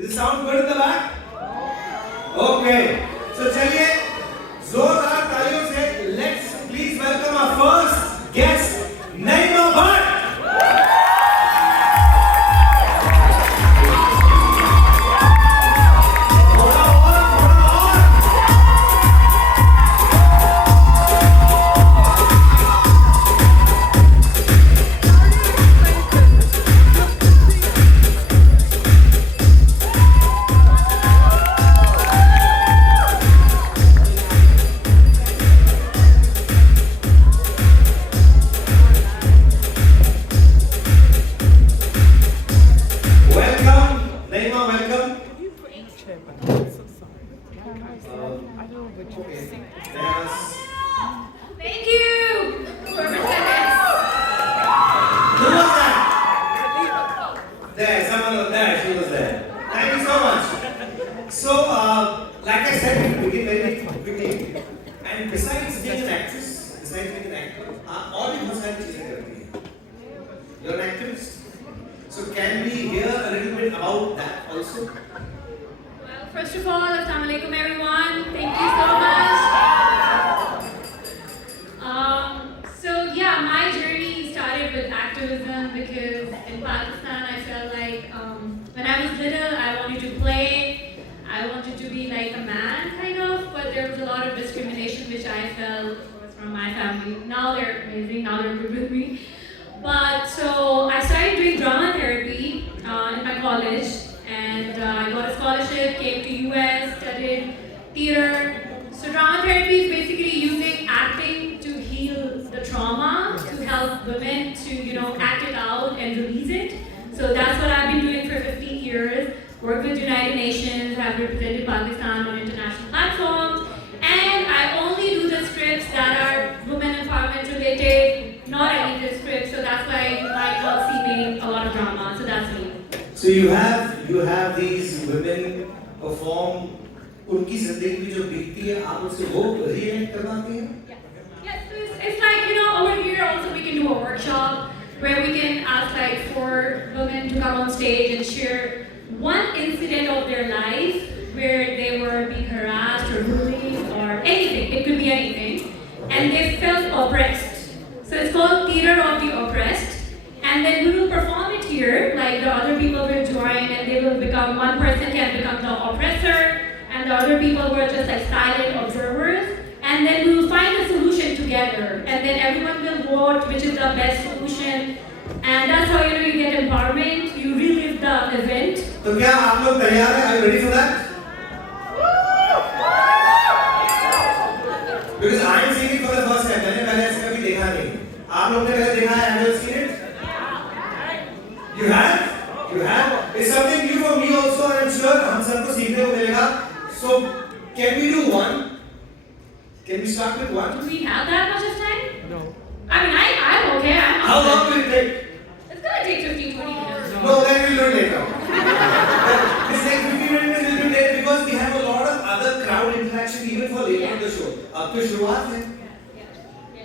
Is the sound good in the back? Okay. So चलिए जोरदार तालियों से let's please welcome our first guest, Naima Bhatt. Thank you for attendance. Who was that? There, someone was there. She was there. Thank you so much. So, like I said, we begin very quickly. And besides being an actress, besides being an actor, और भी बहुत सारी चीजें करती हैं. You're an activist. So, can we hear a little bit about that also? Well, first of all, Assalamu alaikum everyone. Thank you so much. So yeah, my journey started with activism because in Pakistan I felt like when I was little I wanted to play, I wanted to be like a man kind of, but there was a lot of discrimination which I felt was from my family. Now they're amazing, now they're good with me. But so I started doing drama therapy in my college, and I got a scholarship, came to US, studied theater. So drama therapy is basically using acting to heal the trauma, to help women to, act it out and release it. So that's what I've been doing for 15 years. Work with United Nations, have represented Pakistan on international platforms, and I only do the scripts that are women empowerment related, not any of the scripts. So that's why you might not see me in a lot of drama. So that's me. So you have these women perform. उनकी जिंदगी में जो बीतती है आप उससे वो react करवाती हैं? Yes, so it's like, over here also we can do a workshop where we can ask like 4 women to come on stage and share one incident of their life where they were being harassed or bullied or anything. It could be anything. And they felt oppressed. So it's called Theater of the Oppressed. And then we will perform it here, like the other people will join and they will become, one person can become the oppressor, and the other people were just like silent observers, and then we will find a solution together, and then everyone will vote which is the best solution, and that's how you get empowerment, you relive the event. तो क्या आप लोग तैयार हैं? Are you ready for that? Because I am seeing it for the first time. मैंने पहले ऐसे कभी देखा नहीं. आप लोगों ने पहले देखा है? Have you seen it? You have? You have? It's something new for me also, and I'm sure हम सबको सीखने को मिलेगा. So, can we do one? Can we start with one? Do we have that much of time? No. I mean, I'm okay. How long will it take? It's gonna take 15-20 minutes. No, then we'll do it later. This next 15 minutes will be late because we have a lot of other crowd interaction even for later in the show. अब तो शुरुआत है.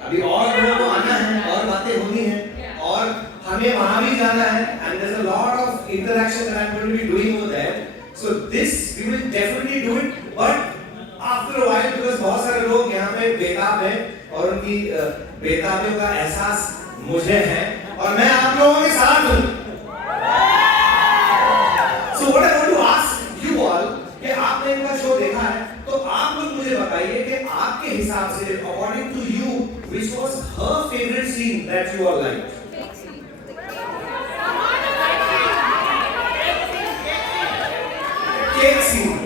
अभी और लोगों को आना है और बातें होनी हैं और हमें वहाँ भी जाना है. And there's a lot of interaction that I'm going to be doing over there. So this we will definitely do it, but after a while because बहुत सारे लोग यहाँ पे बेताब हैं और उनकी बेताबियों का एहसास मुझे है और मैं आप लोगों के साथ हूँ. So what I want to ask you all कि आपने इनका शो देखा है तो आप लोग मुझे बताइए कि आपके हिसाब से according to you which was her favorite scene that you all liked? Cake scene.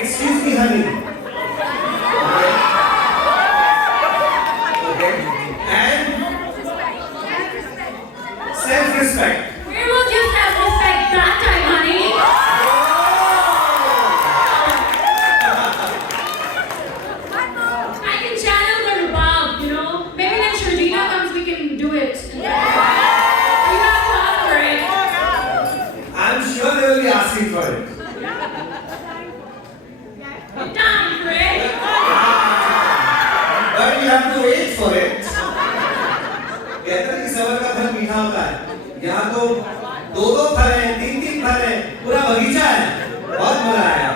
Excuse me, honey. Okay. And self-respect. Where was your self-respect that time, honey? I can channel the Rubab, Maybe when Shardina comes, we can do it. I'm sure they will be asking for it. Time for it. But you have to wait for it. कहते हैं कि सबर का मीठा होता है। यहाँ तो दो फल हैं, तीन फल हैं, पूरा बगीचा है, बहुत मजा आया।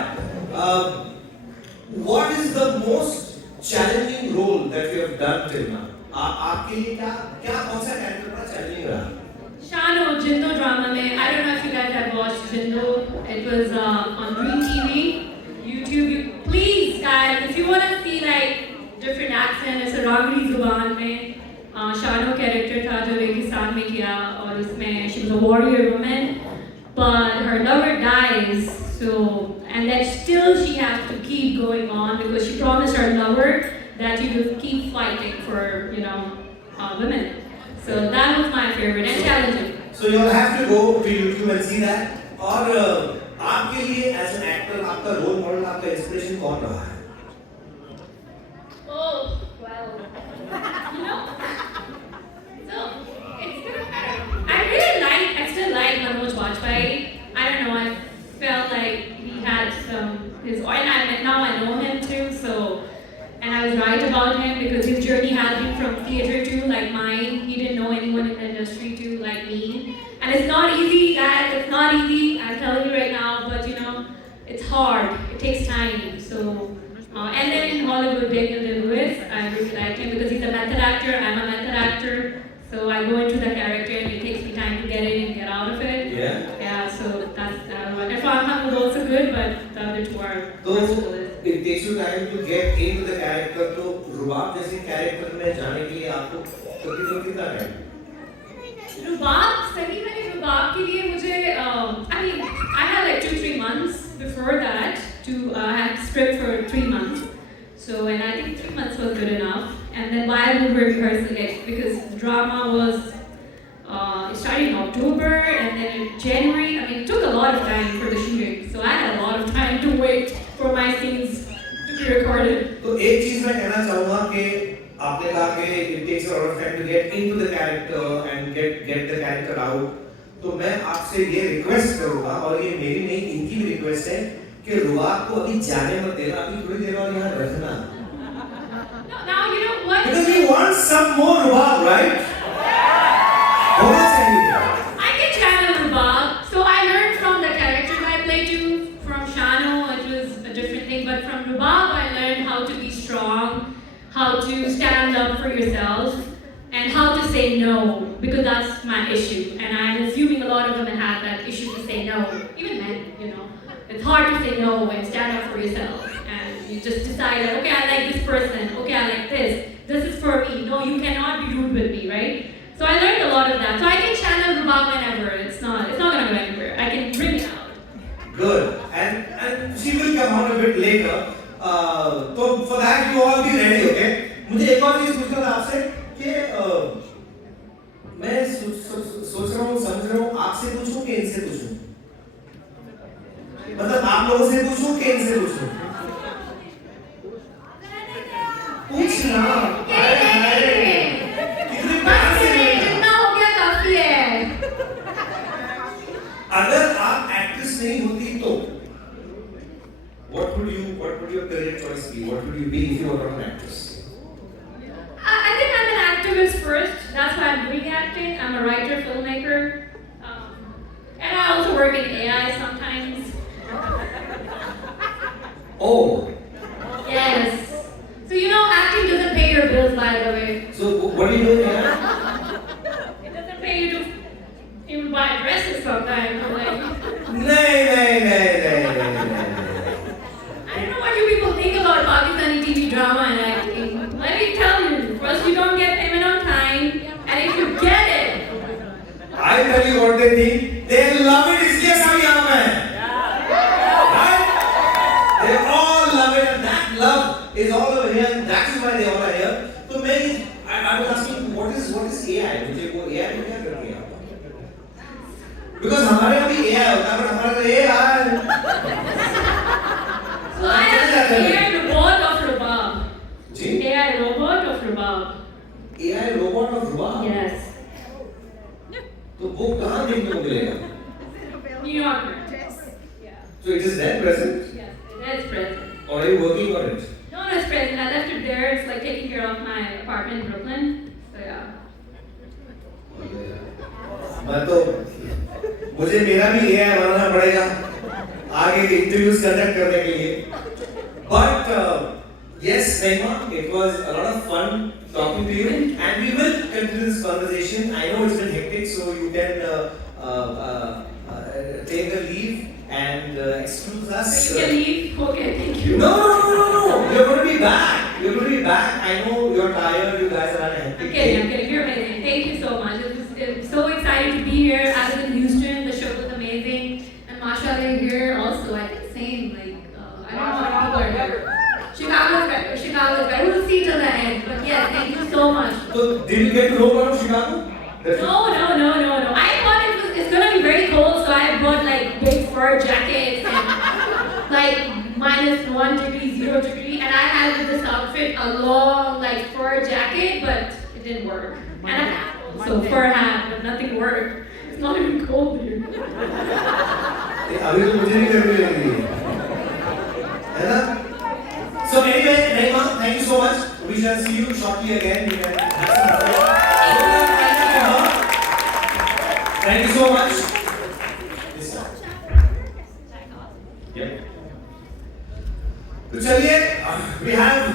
What is the most challenging role that you have done till now? आपके लिए क्या कौन सा कैरेक्टर बड़ा चैलेंजिंग रहा? Shano, Jindo drama mein, I don't know if you guys have watched Jindo. It was on Green TV, YouTube. Please, guys, if you want to see like different accent, it's a Ragini Zuban mein. Shano character था जो रेगिस्तान में किया और उसमें she was a warrior woman, but her lover dies. So and then still she has to keep going on because she promised her lover that she will keep fighting for women. So that was my favorite and challenging. So you'll have to go to YouTube and see that. और आपके लिए as an actor आपका role model आपका inspiration कौन रहा है? Oh well, so it's gonna I still like Manoj Bajpayee. I don't know, I felt like he had now I know him too, so and I was right about him because his journey has been from theater to like mine. He didn't know anyone in the industry too, like me. And it's not easy, guys. It's not easy. I'm telling you right now, but it's hard. It takes time. So, and then in Hollywood, Daniel Lewis, I really like him because he's a method actor. I'm a method actor. So I go into the character and it takes me time to get in and get out of it. Yeah. Yeah, so that's that one. And Farhan was also good, but the other two are So first on the list. it takes you time to get into the character. तो रुबाब जैसे character में जाने के लिए आपको कितना time? रुबाब सही में रुबाब के लिए मुझे I mean I had like 2-3 months before that to have script for 3 months. So and I think 3 months was good enough. And then while we were rehearsing it, because the drama was it started in October and then in January. I mean it took a lot of time for the shooting. So I had a lot of time to wait for my scenes to be recorded. तो एक चीज मैं कहना चाहूँगा कि आपने कहा कि it takes a lot of time to get into the character and get the character out. तो मैं आपसे ये request करूँगा और ये मेरी नहीं इनकी भी request है कि रुबाब को अभी जाने मत देना, अभी थोड़ी देर और यहाँ रखना. No, now you know what? Because we want some more Rubab, right? होना चाहिए. I can channel Rubab. So I learned from the characters I played to. From Shano, it was a different thing. But from Rubab, I learned how to be strong, how to stand up for yourself, and how to say no. Because that's my issue. And I'm assuming a lot of women have that issue to say no. Even men, It's hard to say no and stand up for yourself. And you just decide that, okay, I like this person. Okay, I like this. This is for me. No, you cannot be rude with me, right? So I learned a lot of that. So I can channel Rubab whenever. It's not gonna go anywhere. I can bring it out. Good. And she will come out a bit later. So for that you all be ready, okay? मुझे एक और चीज पूछना था आपसे कि मैं सोच रहा हूँ, समझ रहा हूँ, आपसे पूछूं कि इनसे पूछूं? मतलब आप लोगों से पूछूं कि इनसे पूछूं? पूछना. कितने प्यार से जितना हो गया काफी है. अगर आप एक्ट्रेस नहीं होती तो what would your career choice be? What would you be if you were not an actress? I think I'm an activist first. That's why I'm doing acting. I'm a writer, filmmaker, and I also work in AI sometimes. Oh. Yes. So acting doesn't pay your bills, by the way. So what do you do here? It doesn't pay you to even buy dresses sometimes. I'm like, नहीं. I don't know what you people think about Pakistani TV drama and acting. Let me tell you, first you don't get payment on time, and if you get it, I tell you what they think. They love it. इसलिए सब यहाँ पे हैं. Right? They all love it, and that love is all over here, and that is why they all are here. तो I was asking, what is AI? मुझे वो AI में क्या करती है आप? Because हमारे यहाँ भी AI होता है, but हमारा तो AI. so I am AI robot of Rubab. Ji? AI robot of Rubab. AI robot of Rubab. Yes. तो वो कहाँ देखने को मिलेगा? New Yorker. Yeah. So it is there present, Yes, it is present. or are you working on it? No, it's present. I left it there. It's like taking care of my apartment in Brooklyn. So yeah. मैं तो मुझे मेरा भी AI बनाना पड़ेगा आगे interviews conduct करने के लिए. But yes, Naima, it was a lot of fun talking to you, and we will continue this conversation. I know it's been hectic, so you can take a leave and excuse us. You can leave. Okay, thank you. No. You're going to be back. You're going to be back. I know you're tired. You guys are on a hectic I'm day. kidding. You're amazing. Thank you so much. It was so excited to be here. I was in Houston. The show was amazing. And mashallah, you're here also. I think same. Like, I don't know how many people are here. Chicago's better. We'll see till the end. But yes, thank you so much. So, did you get to know about Chicago? No. I thought it's gonna be very cold, so I brought like big fur jackets and like -1 degree, 0 degree, and I had with this outfit a long like fur jacket, but it didn't work. And a hat also, fur hat, but nothing worked. It's not even cold here. अभी तो मुझे नहीं गर्मी लग रही है ना? So anyway, Naima, thank you so much. We shall see you shortly again. We can have some fun. Thank you so much. Yes, sir. Yep. तो चलिए, we have